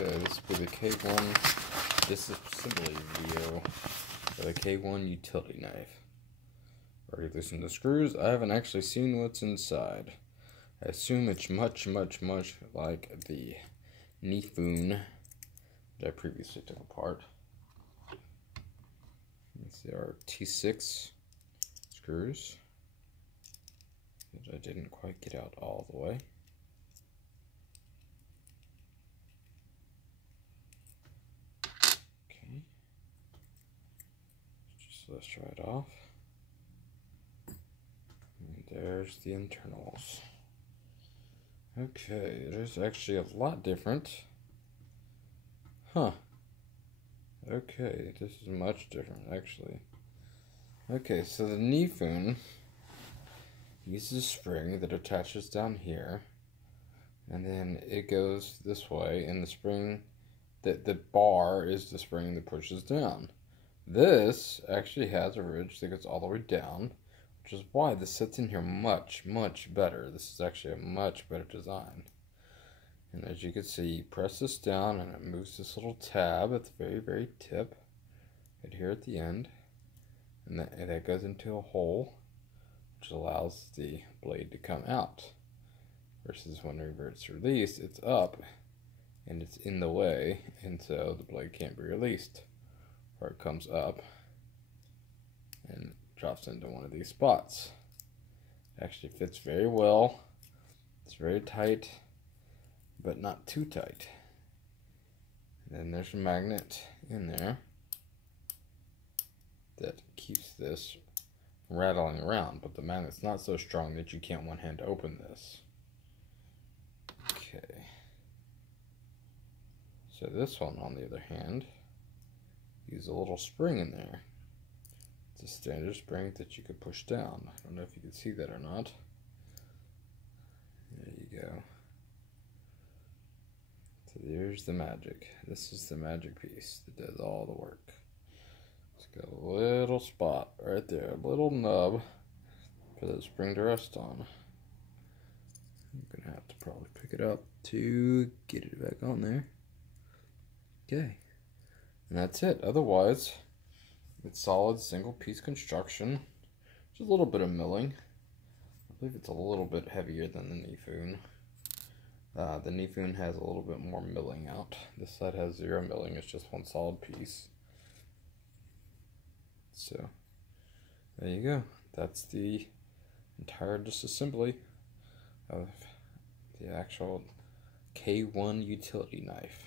Okay, this will be the K1 Disassembly video for the K1 utility knife. Already loosened the screws. I haven't actually seen what's inside. I assume it's much like the Nifun that I previously took apart. These are T6 screws that I didn't quite get out all the way. Okay, just let's try it off. And there's the internals. Okay, it is actually a lot different. Huh. Okay, this is much different, actually. Okay, so the Nifun uses a spring that attaches down here, and then it goes this way, and the spring, the bar is the spring that pushes down. This actually has a ridge that goes all the way down, which is why this sits in here much better. This is actually a much better design. And as you can see, you press this down and it moves this little tab at the very tip, right here at the end, and that goes into a hole, which allows the blade to come out. Versus whenever it's released, it's up and it's in the way, and so the blade can't be released. Or it comes up and drops into one of these spots. It actually fits very well. It's very tight, but not too tight. And then there's a magnet in there that keeps this rattling around, but the magnet's not so strong that you can't one hand open this. Okay. So this one, on the other hand, uses a little spring in there. It's a standard spring that you could push down. I don't know if you can see that or not. There you go. So there's the magic. This is the magic piece that does all the work. It's got a little spot right there, a little nub for the spring to rest on. I'm gonna have to probably pick it up to get it back on there. Okay, and that's it. Otherwise, it's solid single piece construction. Just a little bit of milling. I believe it's a little bit heavier than the Nifun. The Nifun has a little bit more milling out. This side has 0 milling. It's just one solid piece. So there you go. That's the entire disassembly of the actual K1 utility knife.